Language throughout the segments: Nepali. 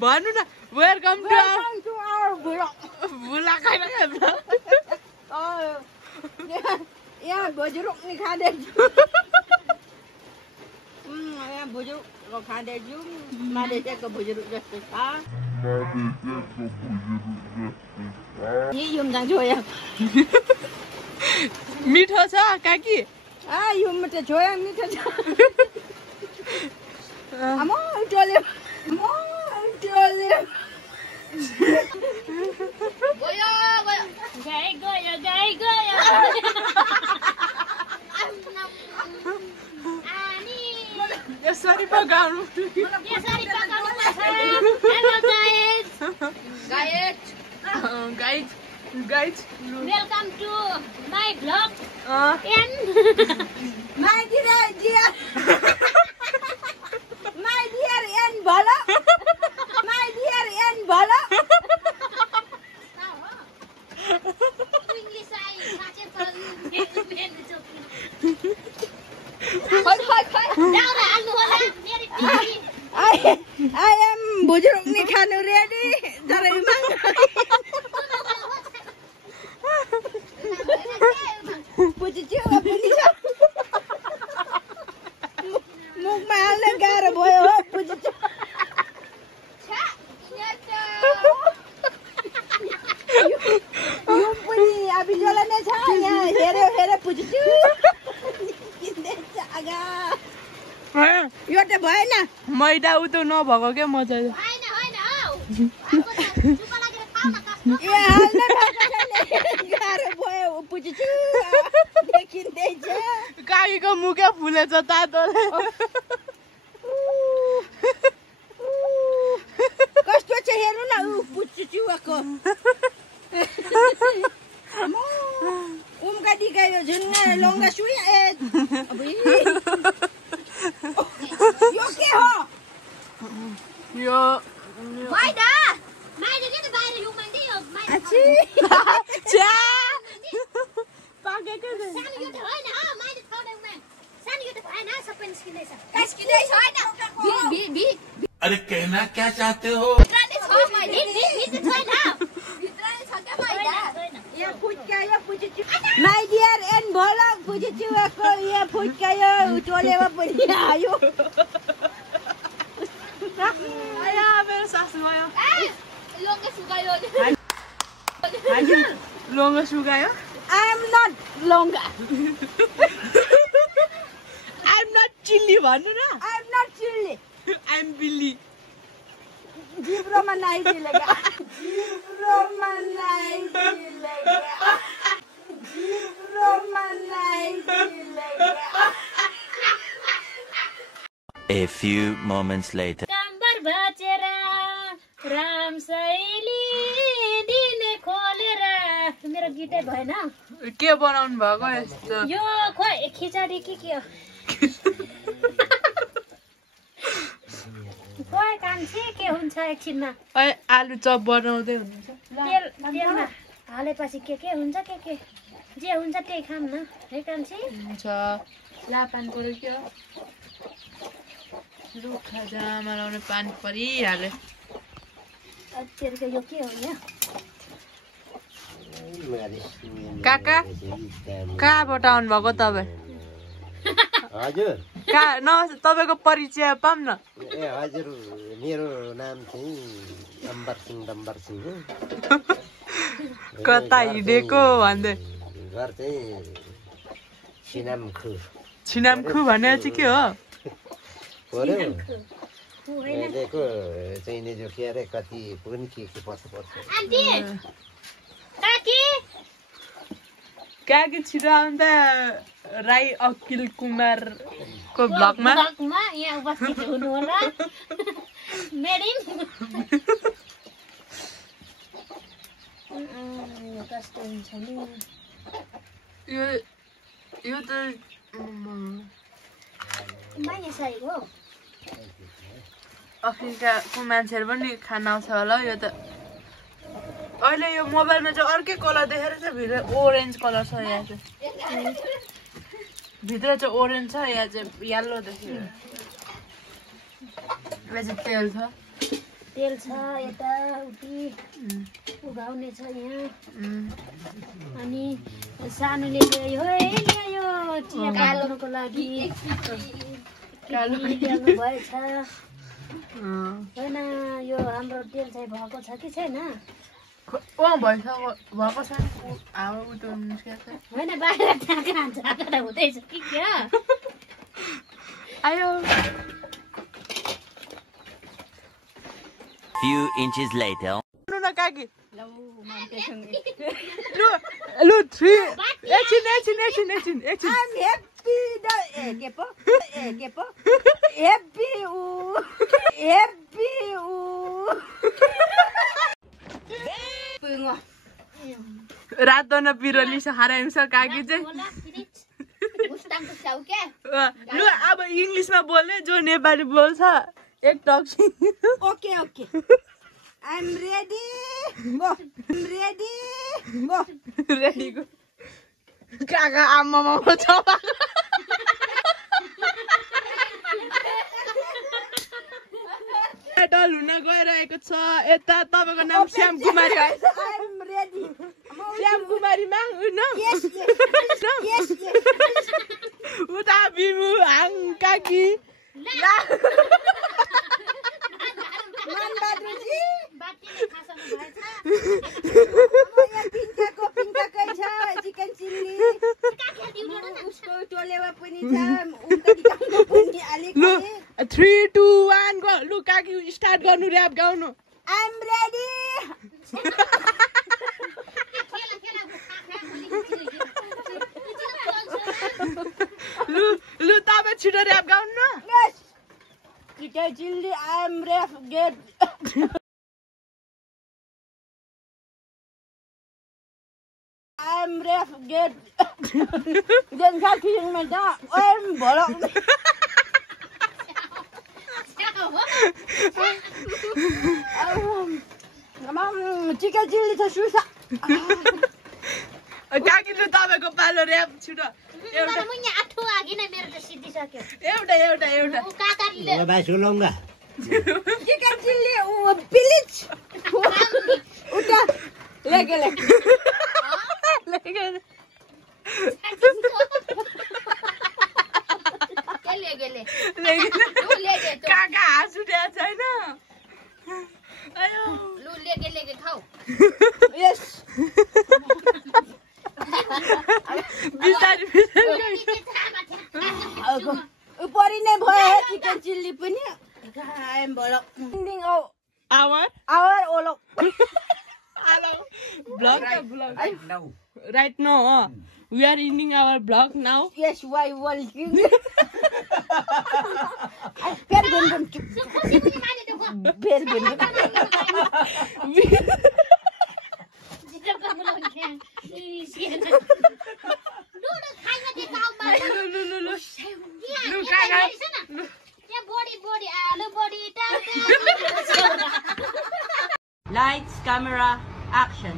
भन्नु न वेलकम टु आवर भुला खान यहाँ भुजुरुक नि खाँदैछु यहाँ भुजुरुक खाँदैछु मादेशको भुजुरुक जस्तो छ युम जान्छु यहाँ मिठो छ काकी युम त छोया मिठो छ अमो टोले गयो गाई गयो अनि यसरी पकाउनु hello guys welcome to my vlog and my dear and भलो इंग्लिश आई साचे पर I am bujuruk ni khanu ready jare mang pujichu apuni cha muk ma halne garo bhayo ho pujichu cha nyata यो पनि abi jolane cha यहाँ हेरे pujichu किन्ने जग्गा यो त भएन मैदा उतो नभएको के मजा हैन हौ चुपा लागेर खाऊ न कास्नु ए हाल्न गाह्रो भयो पुजिछु देखिँदैछ काकीको मुखे फुलेछ तातोले कस्तो छ हेर्नु न उ पुजिचुको उमका दिगायो जुन लंगा सुई ए अबे यो के हो यो मैदा के त बाहिर यो मान्छे यो अच्छी चा पाकेको छ सानो यो त हैन हो मैदा खाउँदैमा सानो यो त भएन सबै निस्किँदैछ हैन बी अरे कहना क्या चाहते हो भित्रले छ मैदा भित्रले छ के मैदा यो फुटका यो पुजिचु माई डियर एन्ड भलक पुजिचुको यो फुटका यो टोलेमा पनि आयो आया मेरो सासु आयो लोंगे सुगायो लोंगा सुगायो I am not longa I am not chilli भन्नु न I am not chilli I am Billy जिब्रोमा नाइदिलेगा A few moments later. काम्बर भाचेरा राम सैली दिने खोलेर मेरो गीतै भएन के बनाउनु भएको यस्तो यो खोइ खिचडी के हो खोइ कान्छे के हुन्छ एकछिनमा आलु चप बनाउँदै हुनुहुन्छ तेलमा हालेपछि के हुन्छ के जे हुन्छ त्यही खाम न है कान्छे हुन्छ लापान पऱ्यो के हो रुखा जामा लाउने पानी परिहाल्यो तेलको यो के हो यहाँ काका कहाँबाट आउनु भएको तपाईँ हजुर नमस्ते तपाईँको परिचय पाऊँ न ए हजुर मेरो नाम चाहिँ डम्बर सिंह हो कता हिँडेको भन्दै घर चाहिँ छिनामखु भने चाहिँ के हो अहिलेको चाहिँ जो के अरे कति पनि के पर्छ काकी छिटो आउँदा राई अकिल कुमारको ब्लगमा यहाँ उपस्थित हुनु होला मेडिम कस्तो हुन्छ नि यो त माया साई हो अफ्रिकाको मान्छेहरू पनि खान आउँछ होला यो त अहिले यो मोबाइलमा चाहिँ अर्कै कलर देखेर चाहिँ भित्र ओरेन्ज कलर छ यहाँ चाहिँ भित्र चाहिँ ओरेन्ज छ यहाँ चाहिँ येल्लो देखियो वेज तेल छ तेल छ यता उति उघाउने छ यहाँ अनि सानोले ल्यायो चिया काल्नुको लागि कालो ल्याउनु भएछ हैन यो हाम्रो तेल चाहिँ भएको छ कि छैन भएछ भएको छ हावा उतो निस्केछ हैन बाहिर झाका हुँदैछ कि क्या आयो Few inches later. लु न काकी लौ मान्छेसँग लु 3 एकछिन I'm happy के पो happy रातो न पिरोली हराइन्छ काकी चाहिँ लु अब इंग्लिशमा बोल्ने जो नेपाली बोल्छ एक taxi okay I'm ready go ready go काका आमामा छ डल हुन गइरहेको छ यता तपाईको नाम श्याम कुमारी I'm ready श्याम कुमारी माग न yes उता बिमु हाङ काकी मनबहादुरजी पिङ्काकै छ चिकन चिल्ली उसको टोलेवा पनि छ उल्टा पनि लु 3 2 1 गो लु काकी स्टार्ट गर्नु र्याप गाउनु I'm ready लु तपाईँ छिटो र्याप गाउनु न yes chicken chilli I'm ref get I'm ref get den kaki yang meda I'm bolong chicken chilli छ सुसा काकीले तपाईको पालो र्याप छिटो एउटा भाइ सुनाउँगा चिकन चिल्ली पिलिच उता लेगे काका हाँस उठेको छैन यस बिस्तारै उपरि नै भयो चिकन चिल्ली पनि आइम बोलो एन्डिङ आवर ओलो Vlog. Right now, we are ending our vlog now. Yes, why walking? Very good. Lights, camera, action.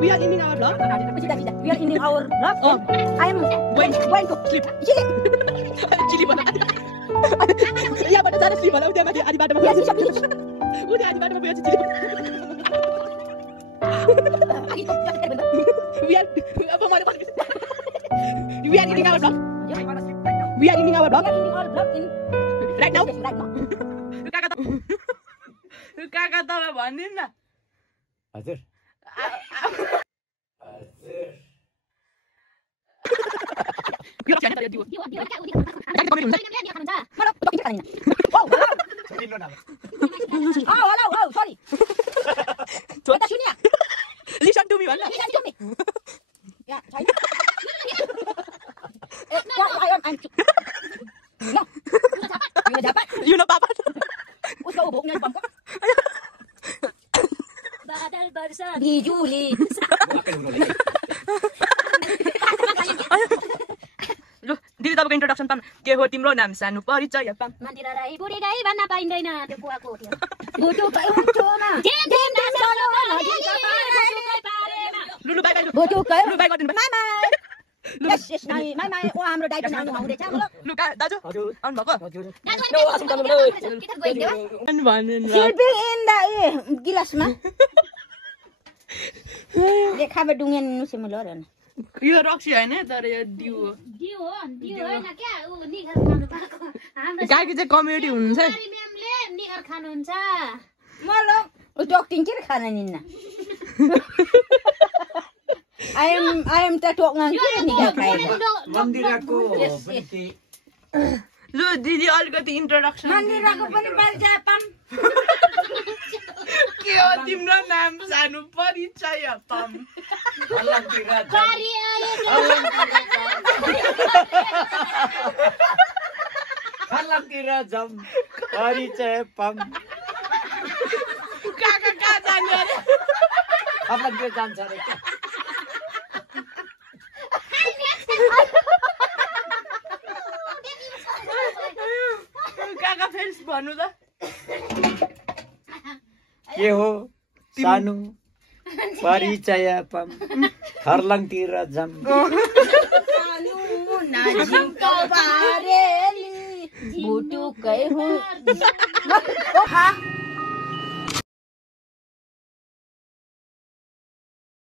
We are ending our vlog. We are ending our vlog. I am going to sleep. Chili bana. Ya bana sana sleep bana. Udah mati adi bana. Udah adi bana punya chili. We are apa mana pas? We are ending our vlog. We are ending our vlog. Right now. Kakak तपाईँ भनिदिनु न हजुर Listen to me, भन्न You know Papa. बिजुली लु दिदी तपाईको इन्ट्रोडक्सन पाउँ के हो तिम्रो नाम सानो परिचय पाम मन्दिर राई बुढी गाई भन्न पाइँदैन त्यो कुवाको थियो भुटुकै हुन्छु न भुटुकै मामा यस यस मामा ओ हाम्रो डाइटर आउनु आउँदैछ लुका दाजु आउनु भएको सिल्पिङ इन द गिलासमा देखाबे डुङ्गेन नुसेमुलो र यो रक्सी हैन तर यो डिउ हो दियो हैन क्या उ निगर खानु पाएको हाम्रो गाईको चाहिँ कमेडी हुन्छ म्यामले निगर खानुहुन्छ मलाई उ डक्टिङ के खान निन्न I am the talk ngang ke nigar खाएर मन्दिराको लु दिदी अलिकति इन्ट्रोडक्सन मन्दिराको पनि बाल्छ पाम के हो तिम्रो नाम सानो परिचय पाम पारी आयो फलतिर जम परिचय पम काका कहाँ जाने अरे फलतिर जान्छ रे काका फेरि भन्नु त के हो सानो परिचय पम फर्लङतिर जम सानो नाजिमको बारेली भुटुकै हुँ